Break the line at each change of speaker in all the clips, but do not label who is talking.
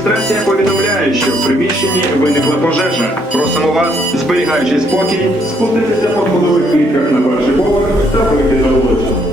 Адміністрація повідомляє, що в приміщенні виникла пожежа. Просимо вас, зберігаючи спокій, спуститися по сходових клітках на перший поверх та вийти на вулицю.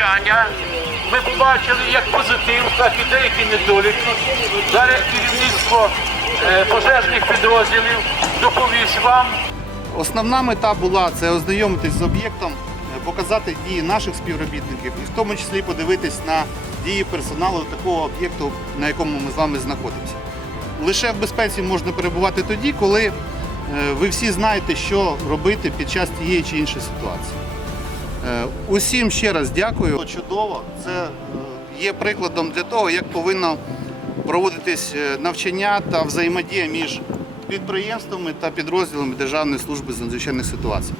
Навчання. Ми побачили як позитив, так і деякі недоліки. Зараз керівництво е, пожежних підрозділів доповість вам.
Основна мета була це ознайомитись з об'єктом, е, показати дії наших співробітників і в тому числі подивитись на дії персоналу такого об'єкту, на якому ми з вами знаходимося. Лише в безпеці можна перебувати тоді, коли е, ви всі знаєте, що робити під час тієї чи іншої ситуації. Е, Усім ще раз дякую. Чудово. Це е, є прикладом для того, як повинно проводитись е, навчання та взаємодія між підприємствами та підрозділами Державної служби з надзвичайних ситуацій.